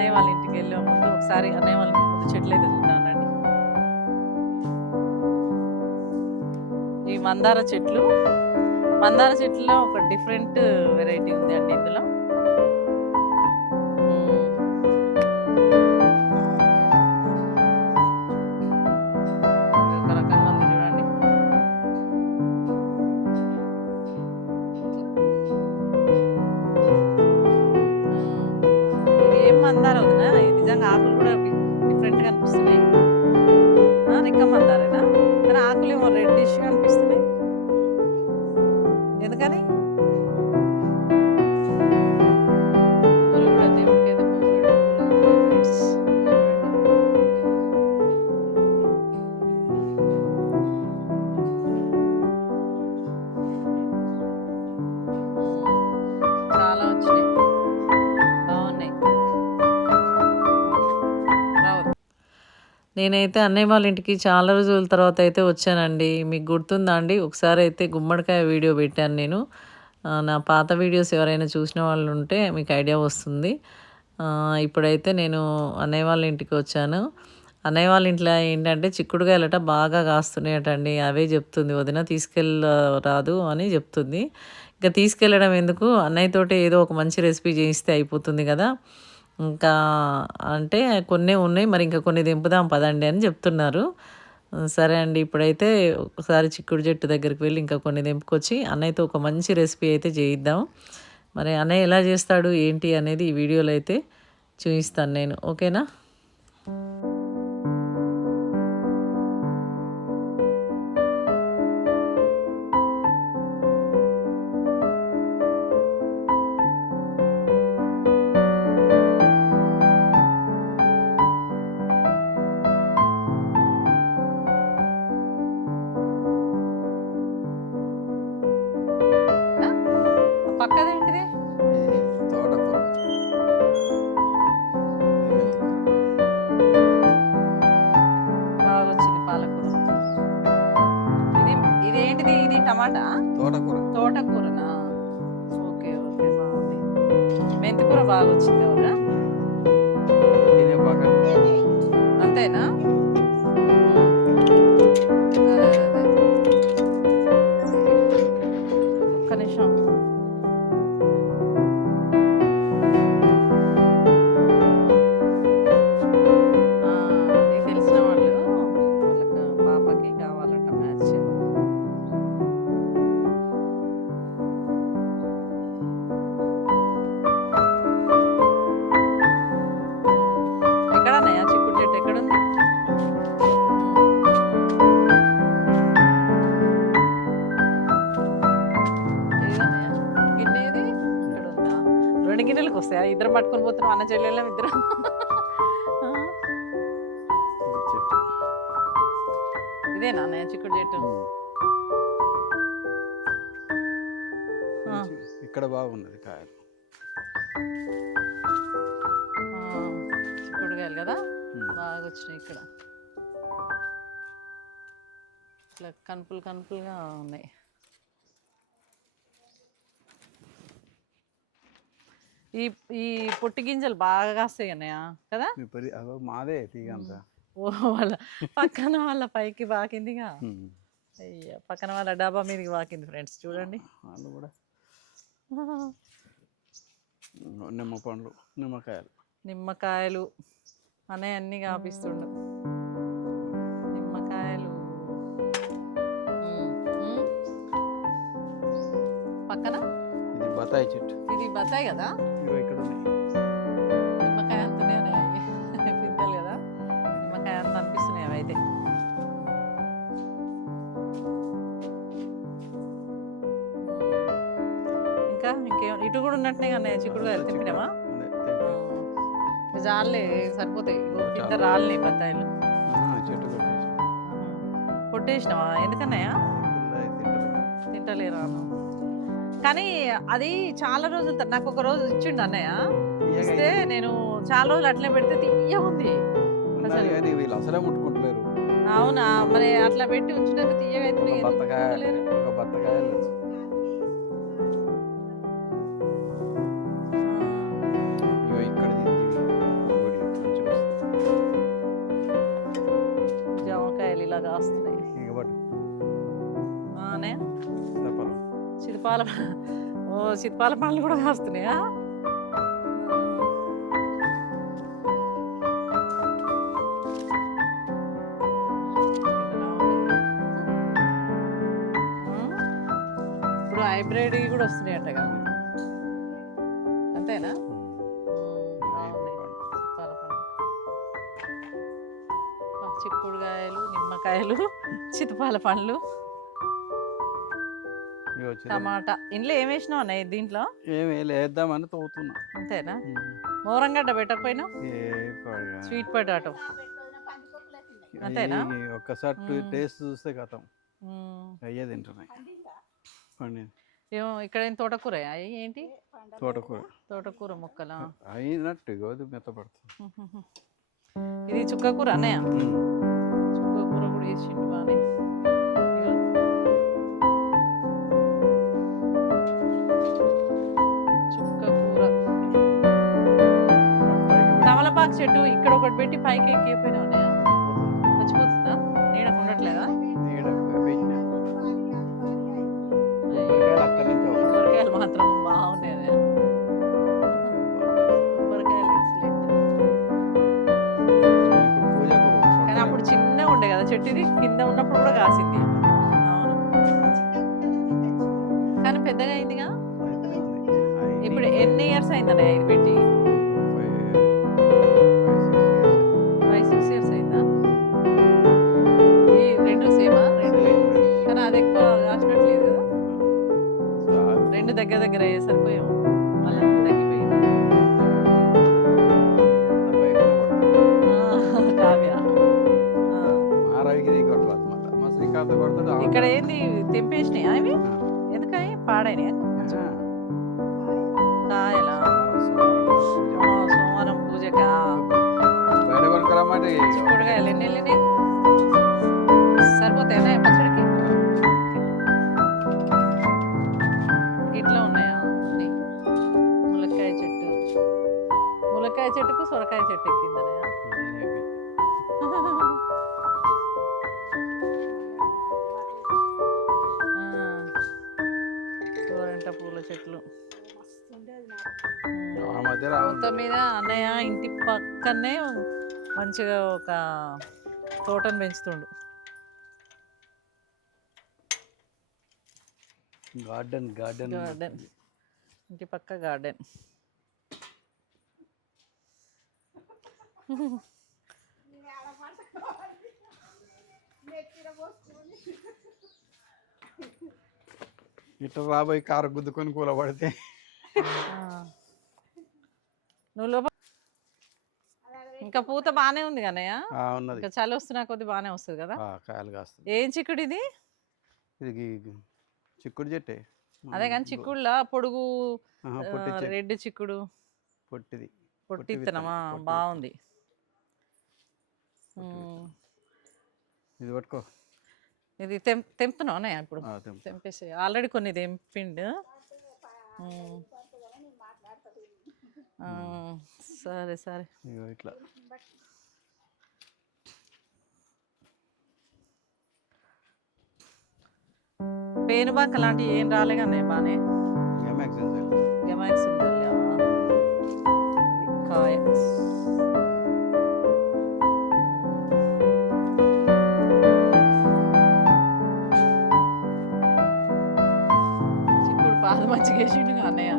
అన్నయ్య వాళ్ళ ఇంటికి వెళ్ళే ముందు ఒకసారి అన్నయ్య వాళ్ళ ఇంటి ముందు చెట్లు అయితే చూద్దానండి. ఈ మందార చెట్లు, మందార చెట్లలో ఒక డిఫరెంట్ వెరైటీ ఉంది అండి ఇందులో. ఒక రకంగా ఉంది చూడండి. ఇది ఏం మందార వదినా, నిజంగా ఆకులు కూడా డిఫరెంట్గా అనిపిస్తున్నాయి. రిక్క మందారేనా, కానీ ఆకులు ఏమో రెడ్డిష్గా అనిపిస్తున్నాయి. ఎందుకని? పువ్వులు కూడా దేవుడికి అయితే పువ్వులు ఫేవరెట్స్. చాలా వచ్చినాయి, బాగున్నాయి. రావద్దు. నేనైతే అన్నయ్య వాళ్ళ ఇంటికి చాలా రోజుల తర్వాత అయితే వచ్చానండి. మీకు గుర్తుందా అండి? ఒకసారి అయితే గుమ్మడికాయ వీడియో పెట్టాను నేను. నా పాత వీడియోస్ ఎవరైనా చూసిన వాళ్ళు ఉంటే మీకు ఐడియా వస్తుంది. ఇప్పుడైతే నేను అన్నయ్య వాళ్ళ ఇంటికి వచ్చాను. అన్నయ్య వాళ్ళ ఇంట్లో ఏంటంటే చిక్కుడుకాయలట బాగా కాస్తున్నాయటండి. అవే చెప్తుంది, వదిన రాదు అని చెప్తుంది. ఇంకా తీసుకెళ్ళడం ఎందుకు, అన్నయ్యతోటి ఏదో ఒక మంచి రెసిపీ చేయిస్తే అయిపోతుంది కదా. ఇంకా అంటే కొన్నే ఉన్నాయి, మరి ఇంకా కొన్ని దింపుదాం పదండి అని చెప్తున్నారు. సరే అండి, ఇప్పుడైతే ఒకసారి చిక్కుడు చెట్టు దగ్గరికి వెళ్ళి ఇంకా కొన్ని దింపుకొచ్చి అన్నయ్యతో ఒక మంచి రెసిపీ అయితే చేయిద్దాం. మరి అన్నయ్య ఎలా చేస్తాడు ఏంటి అనేది ఈ వీడియోలో అయితే చూపిస్తాను నేను. ఓకేనా? పక్కదేంటిది? బాగా వచ్చింది పాలకూర. ఇది ఇదేంటిది? ఇది టమాటా తోటకూరనా? ఓకే ఓకే, బాగుంది. మెంతికూర బాగా వచ్చింది కదా. అంతేనా? ఒక్క నిమిషం. అది తెలిసిన వాళ్ళు, వాళ్ళకి పాపకి కావాలట మ్యాచ్. ఎక్కడన్నాయా చిక్కుడు చెట్టు ఎక్కడుంది? గిన్నె ఏది? ఇక్కడ ఉందా? 2 గిన్నెలకు వస్తాయా? ఇద్దరం పట్టుకొని పోతున్నాం అన్న చెల్లెళ్ళం ఇద్దరం. ఇదేనా అన్నయ్య చిక్కుడు చెట్టు? ఇక్కడ బాగున్నది కాయలు, చిక్కుడుకాయలు కదా బాగా వచ్చినాయి. ఇక్కడ ఇట్లా కనుపులు కనుపులుగా ఉన్నాయి. ఈ ఈ పొట్టి గింజలు బాగా కాస్తాయి అన్నయ్య కదా. మాదే తీగంతా. ఓ, వాళ్ళ పక్కన వాళ్ళ పైకి బాకిందిగా. అయ్యా, పక్కన వాళ్ళ డాబా మీదకి బాకింది ఫ్రెండ్స్, చూడండి. వాళ్ళు కూడా నిమ్మ పండ్లు, నిమ్మకాయలు అనే అన్ని కాపిస్తుండు. నిమ్మకాయలు పక్కన ఇది బత్తాయి చెట్టు. ఇది బత్తాయి కదా. ఇక్కడ ఉన్నాయి. నిమ్మకాయ అంతనే పిందెలు కదా, నిమ్మకాయ అంత అనిపిస్తున్నాయి అవి అయితే. ఇంకా ఇంకేం ఇటు కూడా ఉన్నట్టునే కానీ చిక్కుడుకాయలు తిప్పినామా? జాలే సరిపోతాయి. కింద రాళ్ళని బత్తాయిలు కొట్టేసినావా? ఎందుకన్నాయా? తింటలేరా? కానీ అది చాలా రోజులు, నాకు ఒక రోజు ఇచ్చిండు అన్నయ్య, ఇస్తే నేను చాలా రోజులు అట్లే పెడితే తీయ ఉంది. అసలే ముట్టుకుంటలేరు. అవునా? మరి అట్లా పెట్టి ఉంచినాక తీయగా అయితే చిత్పాల ఓ చిత్పాల పండ్లు కూడా కాస్తున్నాయా? ఇప్పుడు హైబ్రిడ్ కూడా వస్తున్నాయట కదా, అంతేనా? బాగున్నాయి చిత్పాల పండ్లు, చిక్కుడుకాయలు, నిమ్మకాయలు, చిత్పాల పండ్లు, టమాటా. ఇంట్లో ఏం వేసినావు అన్నయ్య దీంట్లో? ఏమి వేద్దామని తవ్వుతున్నా. అంతేనా? మోరంగడ్డ పెట్టకపోయినావు? స్వీట్ పొటాటో అంతేనా? ఒక్కసారి టేస్ట్ చూస్తే కథం అయ్యే తింటున్నాయి. ఏమో ఇక్కడ ఏం తోటకూర ఏంటి? తోటకూర మొక్కలా అయినట్టు గోధుమ మెత్తపడుతుంది. ఇది చుక్కకూర అన్నయ్య, చుక్కకూర కూడా వేసిండు బాగానే. చుక్కకూర, తమలపాకు చెట్టు ఇక్కడ ఒకటి పెట్టి పైకి ఎక్కిపోయినా ఉన్నాయా? చచ్చిపోతుందా? నీడకు ఉండట్లేదా? కొబ్బరికాయలు మాత్రం బాగున్నాయి. కొబ్బరికాయలు ఎక్సలెంట్. కానీ అప్పుడు చిన్నగా ఉండే కదా చెట్టు, ఇది కింద ఉన్నప్పుడు కూడా కాసింది. అవును, కానీ పెద్దగా అయిందిగా. ఇప్పుడు ఎన్ని ఇయర్స్ అయిందనే ఇది పెట్టి? 5-6 ఇయర్స్ అయిందా? ఈ రెండు సేమా? కానీ అది ఎక్కువ కాసినట్లేదు కదా, రెండు దగ్గర దగ్గర అయ్యేసరిపోయాము, మళ్ళీ తగ్గిపోయింది. కావ్య ఇక్కడ ఏంది తెంపేసినాయి అవి? ఎందుకని పాడైనాయి? కాయలా? సోమవారం పూజకా? చిక్కుడుకాయలు ఎన్ని వెళ్ళినాయి? సరిపోతాయన్నా పచ్చడికి? ఇట్లా ఉన్నాయా అన్ని? ములక్కాయ చెట్టు, ములక్కాయ చెట్టుకు సొరకాయ చెట్టు ఎక్కిందనయా? గోరంట పూల చెట్లు. మొత్తం మీద అన్నయ్య ఇంటి పక్కనే మంచిగా ఒక తోటను పెంచుతుండు. గార్డెన్ ఇంటి పక్క గార్డెన్. ఇట్లా రాబోయే కారు గుద్దుకొని కూలబడితే నువ్వు లోపల ఇంకా పూత బాగానే ఉంది కన్నయ్య. ఇంకా చలి వస్తున్నా కొద్ది బాగానే వస్తుంది కదా. కాయలు కాస్తుంది. ఏం చిక్కుడు ఇది? ఇది చిక్కుడు చెట్టే. అదే కానీ చిక్కుడులా పొడుగు రెడ్ చిక్కుడు, పొట్టి ఇత్తనమా? బాగుంది. ఇది పట్టుకో. ఇది తెంపుతున్నావు అన్నయ్య? ఇప్పుడు తెంపేసి ఆల్రెడీ కొన్ని తెంపిండు. సరే సరే. ఇట్లా పేనుబాక లాంటివి ఏం రాలే కానీ బాగానే. కాయ చిక్కుడు పాలు మంచిగా వేసిండు అన్నయ్య.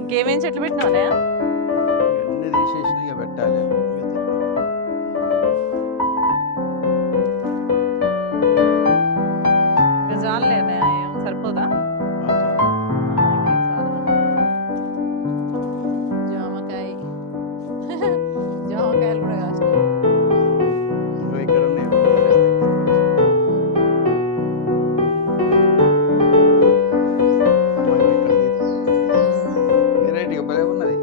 ఇంకేమేం చెట్లు పెట్టినా అన్నయ్య? ఎన్ని తీసేసిన ఇక పెట్టాలి. ఇంకా చాలులే అన్నయ్య, ఏం సరిపోదా? జామకాయ, జామకాయలు కూడా కాసినాయి. ఇక్కడ ఉన్నాయి. వెరైటీగా భలే ఉన్నది.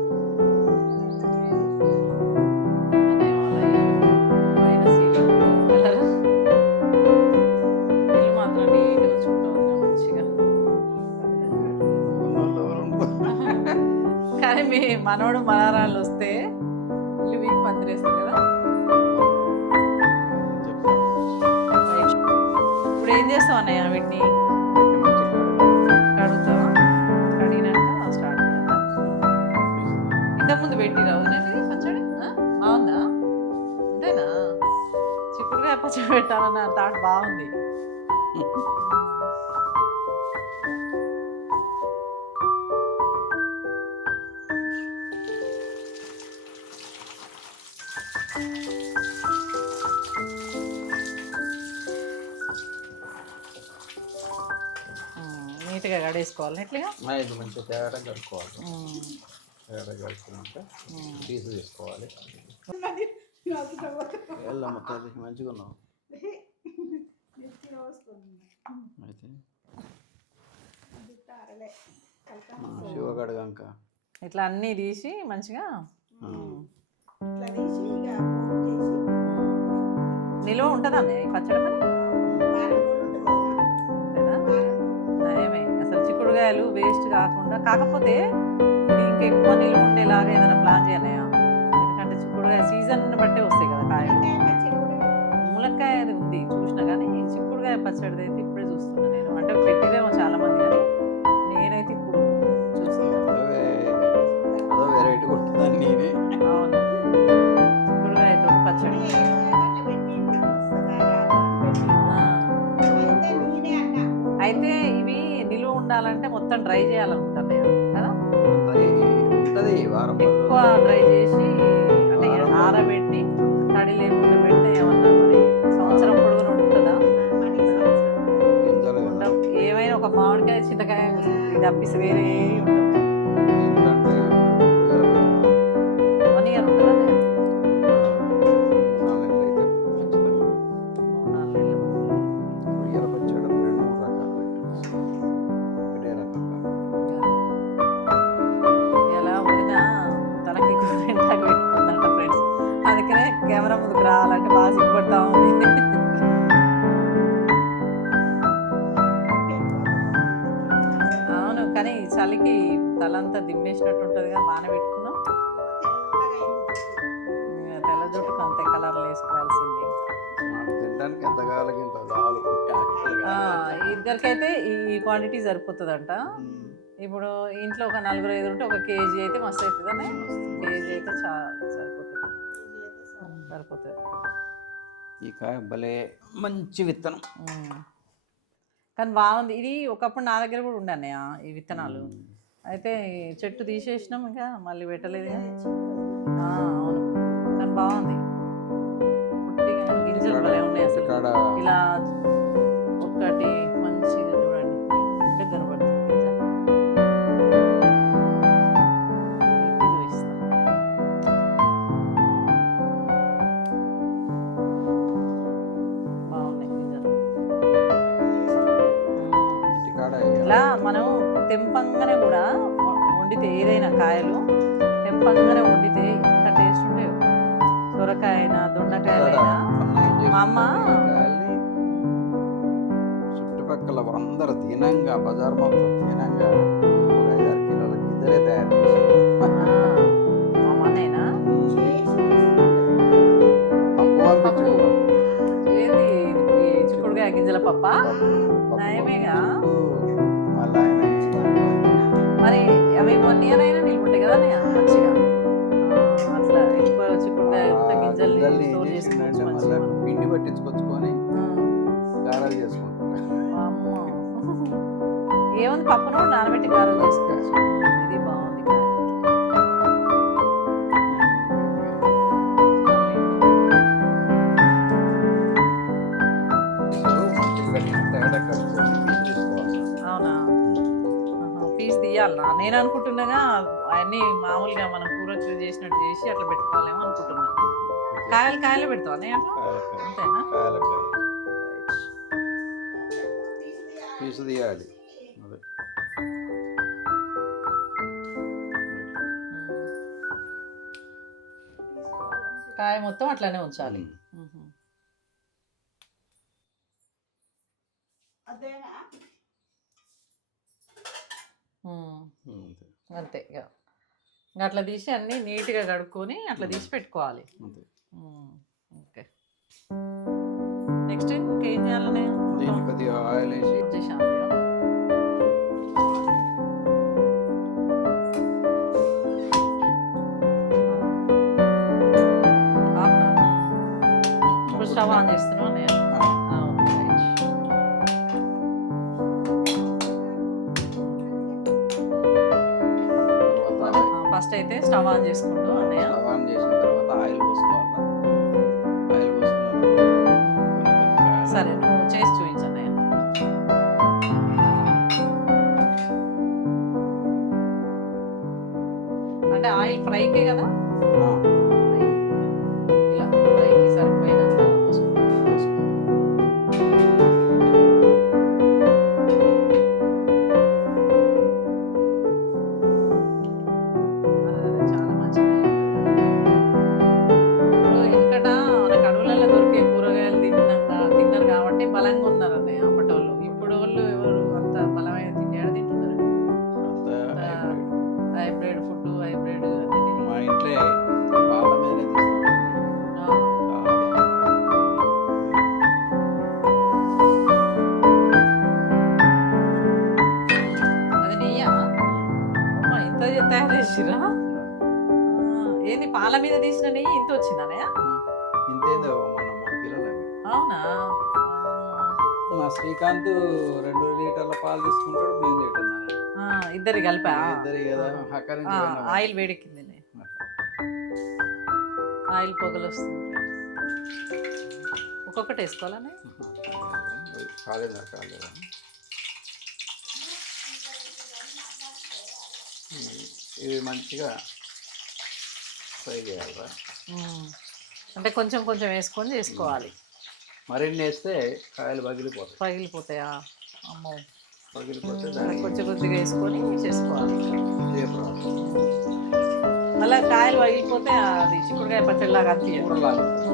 ఇల్లు మాత్రం నీట్గా చుట్టూ మంచిగా. కానీ మీ మనోడు మనరాళ్ళు వస్తే ఇల్లు వీక్ పందిరేస్తారు కదా. ఇప్పుడు ఏం చేస్తావు అన్నయ్య వీటిని? ఇంతకుముందు పెట్టిరా వదిలేది పచ్చడి బాగుందా అంతేనా చిక్కుడుకాయ పచ్చడి పెట్టాలన్న థాట్ బాగుంది. నీట్గా కడేసుకోవాలి ఇట్లా ఇది మంచిగా తేడా కడుక్కోవాలి. తేడా కడుక్కున్నాక పీసు తీసుకోవాలి. వెళ్ళమ్మ తల్లి మంచిగా ఉన్నావు అయితే శివ కడగాక ఇట్లా అన్నీ తీసి మంచిగా నిల్వ ఉంటుందా ఈ పచ్చడి నయమే అసలు చిక్కుడుకాయలు వేస్ట్ కాకుండా. కాకపోతే ఇది ఇంకెక్కువ నిల్వ ఉండేలాగా ఏదైనా ప్లాన్ చేయాలయా, ఎందుకంటే చిక్కుడుకాయ సీజన్ బట్టే వస్తాయి కదా కాయలు. ములక్కాయ అది ఉంది చూసినా కానీ చిక్కుడుకాయ పచ్చడిది అయితే ఇప్పుడే చూస్తున్నా నేను. అంటే పెట్టిదేమో చాలా మంది కానీ నేనైతే ఇప్పుడు చూస్తున్నా. వెరైటీ కొడుతుందని నేనే. అవును చిక్కుడుకాయతో పచ్చడి. అయితే ఇవి నిలువ ఉండాలంటే మొత్తం డ్రై చేయాలనుకుంటున్నాయి కదా, ఎక్కువ డ్రై చేసి అంటే ఆరబెట్టి తడి లేకుండా పెడితే ఏమన్నా మరి సంవత్సరం పొడుగున ఉంటుందా? ఏమైనా ఒక మామిడికాయ చింతకాయ ఇది తప్పిసి వేరే ఉంటుంది. 1 year ఉంటుందా? 3-4 ఎలా వదినా తనకి కూరెంటాకు పెట్టుకుందంట ఫ్రెండ్స్, అందుకనే కెమెరా ముందుకు రావాలంటే బాగా సిగ్గుపడతా ఉంది. అవును కానీ చలికి తలంతా దిమ్మేసినట్టు ఉంటుంది కదా, బాగానే పెట్టుకున్నాం. తెల్ల జుట్టుకు అంతే కలర్లు వేసుకోవాల్సిందే. తినడానికి ఎంత కావాలి ఇంత చాలు. ఇద్దరికైతే ఈ క్వాంటిటీ సరిపోతుందంట. ఇప్పుడు ఇంట్లో ఒక 4-5 ఉంటే 1 kg అయితే మస్తు అవుతుంది అని. కేజీ అయితే చాలా సరిపోతుంది. ఈ కాయ భలే మంచి విత్తనం. కానీ బాగుంది ఇది. ఒకప్పుడు నా దగ్గర కూడా ఉండే అన్నయ్య ఈ విత్తనాలు, అయితే చెట్టు తీసేసినాం ఇంకా మళ్ళీ పెట్టలేదు. అవును కానీ బాగుంది. పుట్టిగా గింజలు భలే ఉన్నాయి అసలు. ఇలా ఒక్కటి మంచిగా చూడండి అంటే కనబడుతుంది గింజ. చూపిస్తాం బాగున్నాయి గింజలు. ఇలా మనం తెంపంగానే కూడా వండితే ఏదైనా కాయలు తెంపంగానే వండితే ఇంత టేస్ట్ ఉండేవి. సొరకాయ అయినా దొండకాయలైనా మా అమ్మ చుట్టుపక్కల అందరు తినంగా బజార్ మొత్తం తినంగా 5-6 కిలోల గిద్దరే తయారు చేసి మా అమ్మనేనా పప్పు ఏది చిక్కుడుకాయ గింజల పప్ప నయమేగా. మరి అవి 1 year అయినా నిల్వ ఉంటాయి కదా మంచిగా. అట్లా ఎక్కువ చిక్కుడుకాయ గింజల్ని స్టోర్ చేసుకోవచ్చు. పిండి పట్టించుకొచ్చుకొని గారెలు చేసుకుంటాం. ఏముంది పప్పును కూడా నానబెట్టి గారెలు చేసుకోవచ్చు. ఇది బాగుంది కాయ. అవునా పీస్ తీయాలనా? నేను అనుకుంటున్నాగా అవన్నీ మామూలుగా మనం కూరకి చేసినట్టు చేసి అట్లా పెట్టుకోవాలేమో అనుకుంటున్నా. కాయలు పెడతావా అట్లా అంతేనా? పీసు తీయాలి. అదే కాయ మొత్తం అట్లానే ఉంచాలి. అంతే ఇక అట్లా తీసి అన్నీ నీట్గా కడుక్కొని అట్లా తీసి పెట్టుకోవాలి. ఓకే నెక్స్ట్ ఇంకేం చేయాలనే కొద్దిగా ఆయిల్ వేసి వచ్చేసాను. స్టవ్ ఆన్ చేస్తున్నావు అన్నయ్య. Okay right. ఫస్ట్ అయితే స్టవ్ ఆన్ చేసుకుంటూ అన్నయ్య. స్టవ్ ఆన్ చేసిన తర్వాత ఆయిల్ పోసుకోవాలి. ఆయిల్ పోసుకున్న తర్వాత కొన్ని సరే నువ్వు చేసి చూపించు అన్నయ్య. అంటే ఆయిల్ ఫ్రైకే కదా, ఇలా ఫ్రైకి సరిపోయినంత పోసుకోవాలి. అదే చాలా మంచిది. ఇప్పుడు ఎందుకంటే మనకు అడవులలో దొరికే కూరగాయలు తిన్నారు కాబట్టి బలంగా ఉన్నారు అన్నయ్య అప్పటోళ్ళు. ఇప్పుడు వాళ్ళు ఎవరు అంత బలమైన తిండి ఏడ తింటున్నారు? హైబ్రిడ్ ఫుడ్, హైబ్రిడ్ అన్ని తిని. మా ఇంట్లో పాల మీదనే తీసుకోవాలి. అది నెయ్యా? అమ్మ ఇంత తయారు చేసిరా? ఏంది పాల మీద తీసిన నెయ్యి ఇంత వచ్చిందన్నయ్య? ఇంతేదో మన 3 కిలోలు. అవునా? మా శ్రీకాంత్ 2 లీటర్ల పాలు తీసుకుంటాడు, మేము లీటర్. ఇద్దరు కలిపా? ఇద్దరు కదా, అక్కడి నుంచి ఆయిల్ వేడెక్కింది. ఆయిల్ పొగలు వస్తుంది. ఒక్కొక్కటి వేసుకోవాలనే? కాలేదా? ఇవి మంచిగా ఫ్రై చేయాలరా. అంటే కొంచెం కొంచెం వేసుకొని చేసుకోవాలి. మరిన్ని వేస్తే కాయలు పగిలిపోతాయా? అమ్మో, పగిలిపోతే కొంచెం కొద్దిగా వేసుకొని చేసుకోవాలి. ఇదే ప్రాబ్లం. మళ్ళీ కాయలు పగిలిపోతే అది చిక్కుడుకాయ పచ్చడిలాగా అంతే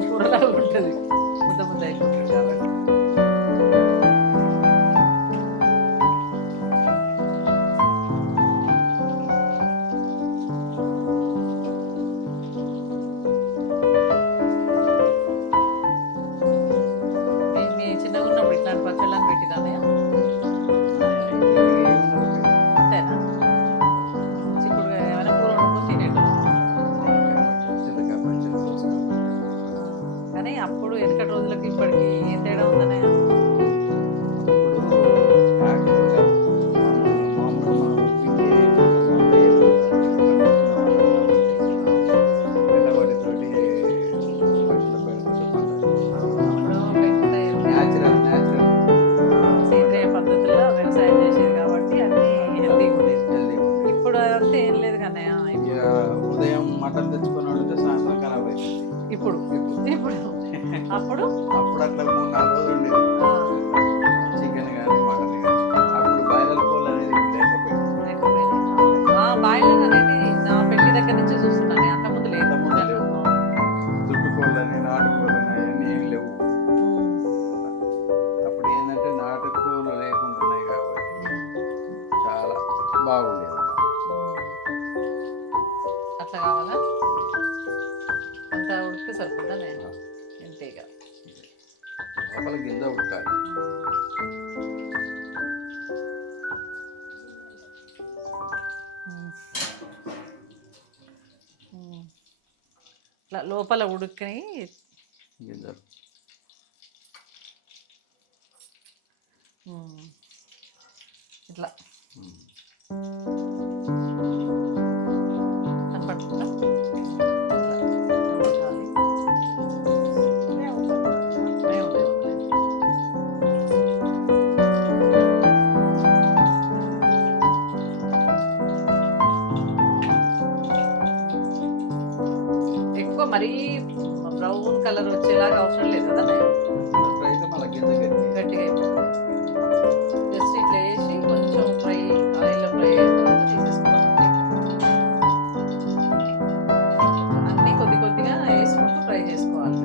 కూరలాగా ఉంటుంది, ముద్ద ముద్ద అయిపోతుంది కాబట్టి. మీ చిన్నగా ఉన్నప్పుడు ఇట్లాంటి పచ్చళ్ళని పెట్టినానయ్య? అంతేనా? చిక్కుడుకాయ ఏమైనా కూర వండుకొని తినేటోళ్ళు. కానీ అప్పుడు వెనకటి రోజులకి ఇప్పటికి ఏం తేడా ఉందన్నయ్య? సేంద్రియ పద్ధతుల్లో వ్యవసాయం చేసేది కాబట్టి అన్నీ హెల్తీగా ఉండేది. ఇప్పుడు అదంతా ఏం లేదు కన్నయ్య. ఉదయం మటన్ తెచ్చుకొని వండితే సాయంత్రం ఖరాబ్ అవుతుంది. ఇప్పుడు అప్పుడు అట్లా 3-4 రోజులు ఉండేది చికెన్ కానీ మటన్ కానీ. అప్పుడు బాయిలర్ కోళ్ళు అనేది లేకపోయింది. బాయిలర్ అనేది నా పెళ్లి దగ్గర నుంచి చూస్తున్నాను, అంత ముందు లేదు. దుడ్డు కోళ్ళని, నాటుకోళ్ళని అవన్నీ ఏం లేవు. అప్పుడు ఏంటంటే నాటుకోళ్ళు లేకుంటున్నాయి కాబట్టి చాలా బాగుండేది. అట్లా కావాలా? అంత ఉడికితే సరిపోద్దా? నేను ఇంతేగా లోపల గింజ ఉడకాలి. ఇట్లా లోపల ఉడికి గింజలు ఇట్లా కనపడుతుందా? ఎక్కువ మరీ బ్రౌన్ కలర్ వచ్చేలాగా అవసరం లేదు కదా, అయితే మళ్ళీ గింజ గట్టిగా అయిపోతుంది. జస్ట్ ఇట్లా వేసి కొంచెం ఫ్రై ఆయిల్లో ఫ్రై అయిన తర్వాత తీసేసుకోవాలి. అన్నీ కొద్ది కొద్దిగా వేసుకుంటూ ఫ్రై చేసుకోవాలి.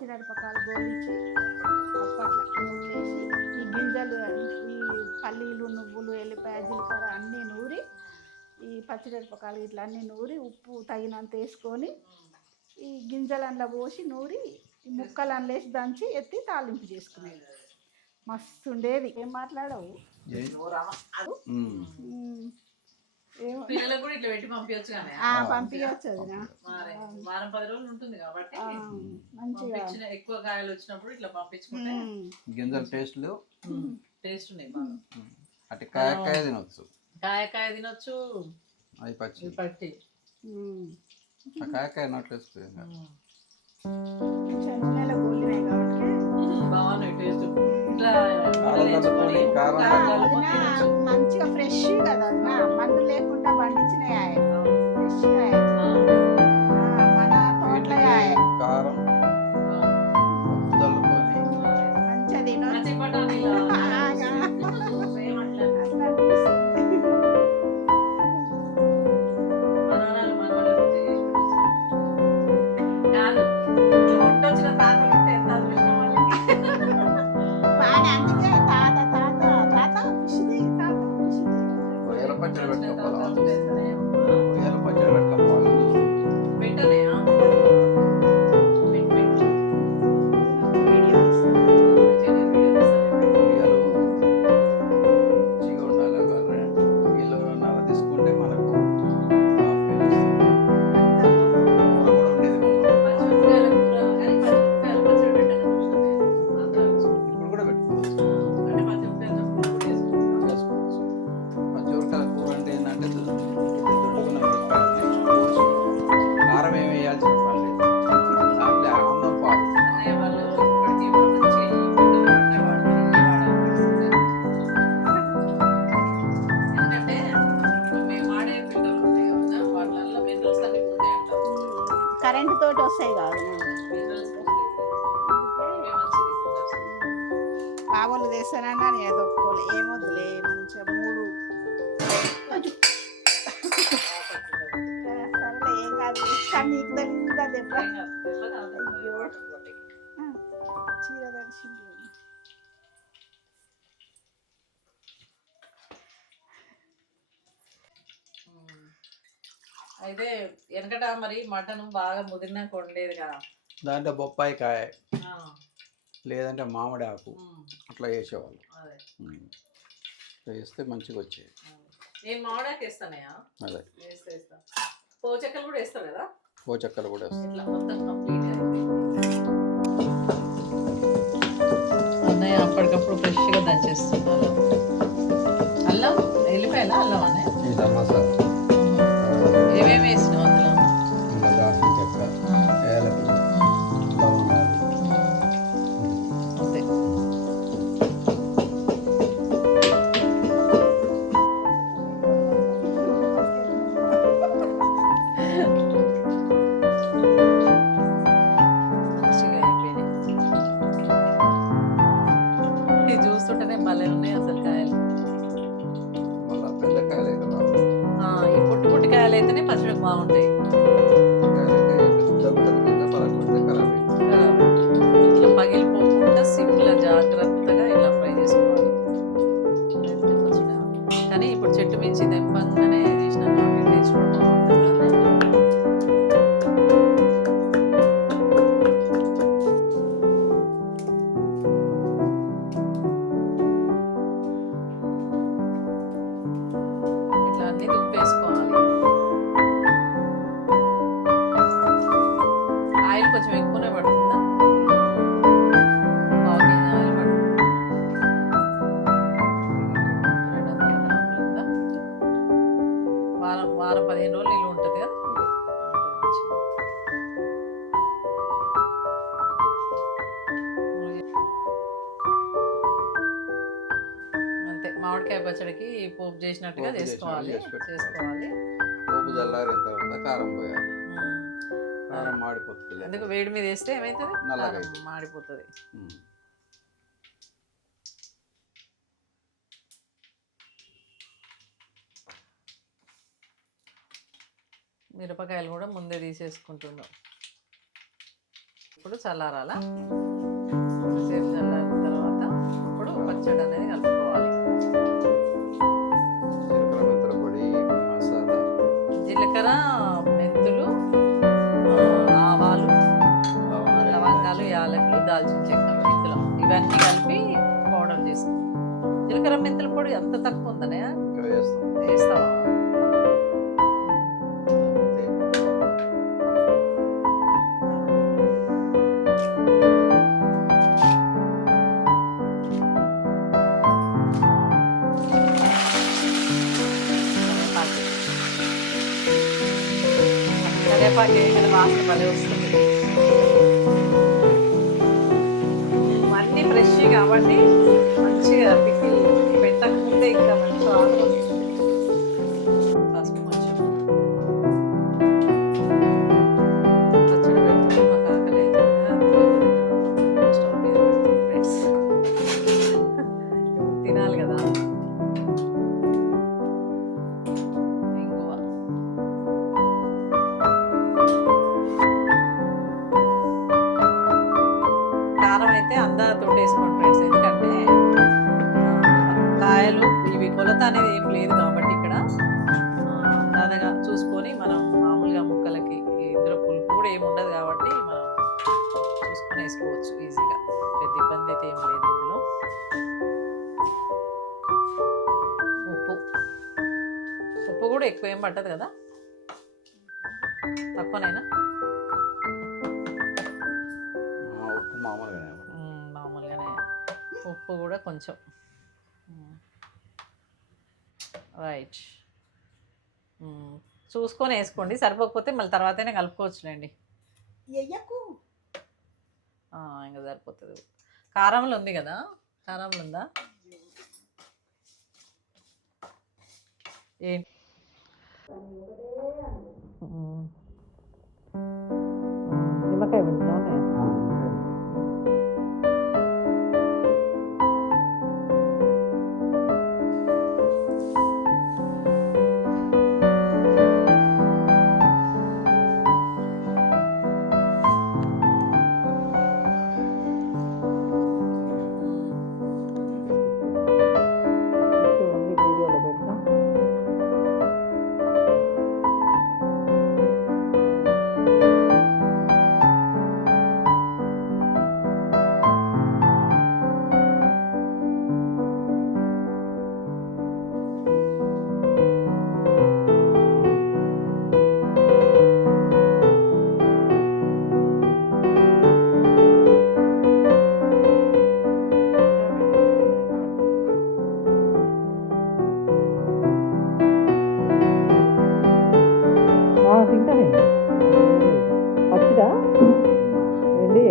పచ్చిమిరపకాయలు గోలించి అప్పట్లో నూట్లేసి ఈ గింజలు ఈ పల్లీలు నువ్వులు ఎల్లిపాయ జీలకర్ర అన్నీ నూరి ఈ పచ్చిమిరపకాయలు ఇట్లా అన్నీ నూరి ఉప్పు తగినంత వేసుకొని ఈ గింజలు అందులో పోసి నూరి ఈ ముక్కలు అందులో వేసి దంచి ఎత్తి తాలింపు చేసుకునేది. మస్తు ఉండేది. ఏం మాట్లాడవు పిల్లలకు కూడా ఇట్లా పెట్టి పంపించచ్చు కానీ పంపించచ్చు. అది వారం 10 రోజులు ఉంటుంది కాబట్టి మంచిగా ఎక్కువ కాయలు వచ్చినప్పుడు ఇట్లా పంపించుకుంటే గింజల టేస్ట్ టేస్ట్ ఉన్నాయి బాగా. అటు కాయ తినొచ్చు, కాయ తినొచ్చు, అది పచ్చి పట్టి కాయ నోట్లు వేసుకుంది. నూనెలో గోలినాయి కాబట్టి బాగున్నాయి టేస్ట్. ఇట్లా మంచిగా ఫ్రెష్ కదా, మందు లేకుండా పండించినాయి, ఫ్రెష్ మన తోటలో కారం మంచిగా తినొచ్చు. అందుకే తాత తాత తాత పిసిది తాత పిసిది రొయ్యల పచ్చడి పెట్టుకోవాలి, రొయ్యల పచ్చడి పెట్టుకోవాలి. రొయ్యలు మంచిగా ఉండాలి. కిలో నర తీసుకుంటే మనకు హాఫ్ కేజీ కూర కూడా ఉండేది. ఇప్పుడు కూడా పెట్టుకోవచ్చు, చేసుకోవచ్చు. పచ్చిమిరపకాయల కూర అంటే ఏంటంటే దొడ్డుకున్న మిరపకాయలని కోసి కారం ఏమి వేయాల్సిన పని లేదు. దాంట్లో ఆనందం పాలు ఎందుకంటే మేము వాడే ఫిల్టర్ ఉంటాయి కదా, వాటిల్లో మినరల్స్ అన్ని ఉంటాయి అంటారు. కరెంటు తోటి వస్తాయి కాదు. మినరల్స్ ఉంటాయి, ఇవే మంచిది ఫిల్టర్స్. బాబోళ్ళు తెస్తానన్నా నేను ఒప్పుకోలే, ఏమొద్దులే మంచిగా 3 సరేలే ఏం కాదు. కానీ నీకు తెలియదు దెబ్బ. అయ్యో చీర తడిసింది. అయితే వెనకట మరి మటన్ బాగా ముదిరినాక వండేది కదా, దాంట్లో బొప్పాయి కాయ ఆ, లేదంటే మామిడి ఆకు అట్లా వేసేవాళ్ళు. అదే అట్లా వేస్తే మంచిగా వచ్చేది. నేను మామిడాకు వేస్తానయా, అదే వేస్తా. పోచక్కలు కూడా వేస్తావు కదా, పోచక్కలు కూడా వేస్తాయి. ఇట్లా మొత్తం కంప్లీట్ అన్నయ్య అప్పటికప్పుడు ఫ్రెష్గా దంచేస్తుంది. అల్లం వెళ్ళిపోయాలా అల్లం అన్నయ్య ఇది మసాలా ఏమేమి వేసినావు అందులో? దాల్చిన చెక్క, ఏలకులు, లవంగాలు. అంతే. మంచిగా అయిపోయినాయి. ఇది చూస్తుంటేనే భలే ఉన్నాయి అసలు కాయలు. మళ్ళీ పెద్ద కాయలు అయితే ఈ పుట్టి పుట్టి కాయలు అయితేనే పచ్చడికి బాగుంటాయి. ఇట్లా పగిలిపోకుండా సింపుల్గా జాగ్రత్తగా ఇలా ఫ్రై చేసుకోవాలి. అయితే పచ్చడి. కానీ ఇప్పుడు చెట్టు మించి తెంపంగానే చేసిన కాబట్టి టేస్ట్ కూడా బాగుంటుంది కదా. ఇట్లా అన్ని దుంపేసుకోవాలి. ఆయిల్ కొంచెం ఎక్కువనే పడుతుందా? పావు కేజీ ఆయిల్ పడుతుంది. 200 గ్రాములు ఉందా? వారం 15 రోజులు నిలువ ఉంటుంది కదా. ఉంటుంది మంచిగా. అంతే, మామిడికాయ పచ్చడికి పోపు చేసినట్టుగా పోపు చేసుకోవాలి. చేసినట్టు చేసి చేసుకోవాలి. పోపు చల్లారిన తర్వాత కారం పోయాలి. ఉమ్. కారం మాడిపోతుంది. అందుకు వేడి మీద వేస్తే ఏమవుతుంది? నల్లగా కారం అవుతుంది. మాడిపోతుంది. మిరపకాయలు కూడా ముందే తీసేసుకుంటున్నాం. ఇప్పుడు చల్లారాలా, కొద్దిసేపు చల్లారిన తర్వాత ఇప్పుడు పచ్చడి అనేది కలుపుకోవాలి. జీలకర్ర మెంతుల పొడి, మసాలా, జీలకర్ర, మెంతులు, ఆవాలు, లవంగాలు, యాలకులు, దాల్చిన చెక్క, మెంతులు ఇవన్నీ కలిపి పౌడర్ చేస్తాం. జీలకర్ర మెంతుల పొడి అంత తక్కువ ఉందనే ఇంకా వేస్తాం. వేస్తావా? అంతే. కరివేపాకు వేయగానే వాసన భలే వస్తుంది. అన్నీ ఫ్రెష్ కాబట్టి మంచిగా పిక్కి పెట్టకముందే ఇంకా మంచి వాసన వస్తుంది. పసుపు కొంచెం పచ్చడి పెడుతుంది మాకు ఆకలి అవుతుంది. స్టవ్ మీద పెడుతుంది ఫ్రెండ్స్, తినాలి కదా. ఇంగువ, కారం అయితే అందాతో వేసుకోండి ఫ్రెండ్స్, ఎందుకంటే కాయలు ఇవి కొలత అనేది ఏం లేదు కాబట్టి ఇక్కడ అందాదగా చూసుకొని మనం మామూలుగా ముక్కలకి ఇందులో పులుపు కూడా ఏమి ఉండదు కాబట్టి మనం చూసుకొని వేసుకోవచ్చు ఈజీగా. పెద్ద ఇబ్బంది అయితే ఏం లేదు ఇందులో. ఉప్పు ఉప్పు కూడా ఎక్కువ ఏం పట్టదు కదా, తక్కువనైనా ఉప్పు మామూలుగానే. మామూలుగానే. ఉప్పు కూడా కొంచెం రైట్ చూసుకొని వేసుకోండి, సరిపోకపోతే మళ్ళీ తర్వాతనే కలుపుకోవచ్చులేండి. ఇంకా సరిపోతుంది. కారంలో ఉంది కదా, కారంలో ఉందా ఏంటి? నిమ్మకాయ పిండినా వీడియోలో పెడతా. తింటానండి పచ్చిదా ఎండి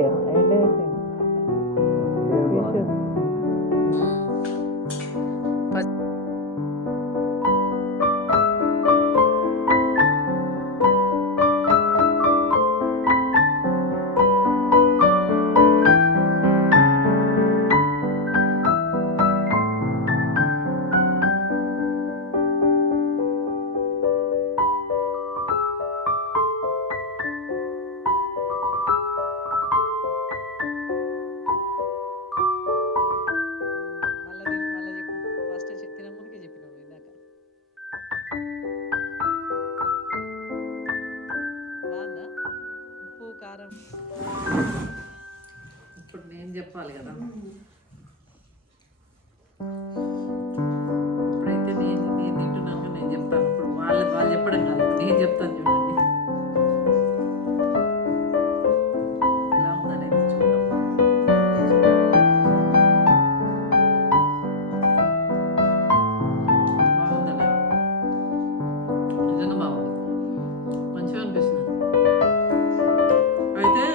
మళ్ళీ చెప్పు. ఫస్ట్ తినముందుకే చెప్పినావు ఇందాక. బాగుందా ఉప్పు కారం? ఇప్పుడు నేను చెప్పాలి కదా. ఇప్పుడైతే నేను తింటున్నాను, నేను చెప్తాను. ఇప్పుడు వాళ్ళు చెప్పడం కాదు, నేను చెప్తాను. చూడండి ఎలా ఉందనేది చూద్దాం. బాగుందా? నిజంగా బాగుంది, మంచిగా అనిపిస్తుంది. అయితే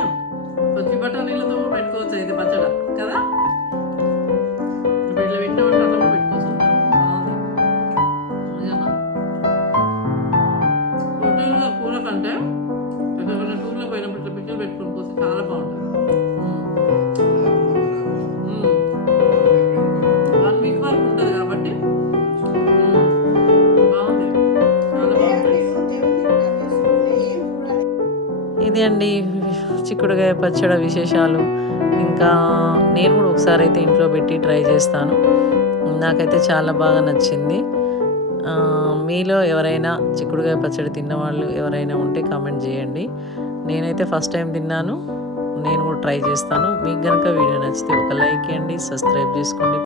పచ్చి బఠానీలతో పెట్టుకోవచ్చు అయితే పచ్చడి కదా. ఇప్పుడు ఇట్లా వింటూ ఉంటే అట్లా కూడా పెట్టుకోవచ్చు. బాగుంది నిజంగా. హోటల్లో కూర కంటే ఎక్కడికైనా టూర్లో పోయినప్పుడు ఇట్లా పిక్కలు పెట్టుకొని పోతే చాలా బాగుంటుంది. 1 వీక్ వరకు ఉంటుంది కాబట్టి బాగుంది, చాలా బాగుంది. ఇది అండి చిక్కుడుకాయ పచ్చడి విశేషాలు ఇంకా నేను కూడా ఒకసారి అయితే ఇంట్లో పెట్టి ట్రై చేస్తాను. నాకైతే చాలా బాగా నచ్చింది. మీలో ఎవరైనా చిక్కుడుకాయ పచ్చడి తిన్నవాళ్ళు ఎవరైనా ఉంటే కామెంట్ చేయండి. నేనైతే ఫస్ట్ టైం తిన్నాను. నేను కూడా ట్రై చేస్తాను. మీకు కనుక వీడియో నచ్చితే ఒక లైక్ ఇవ్వండి, సబ్స్క్రైబ్ చేసుకోండి.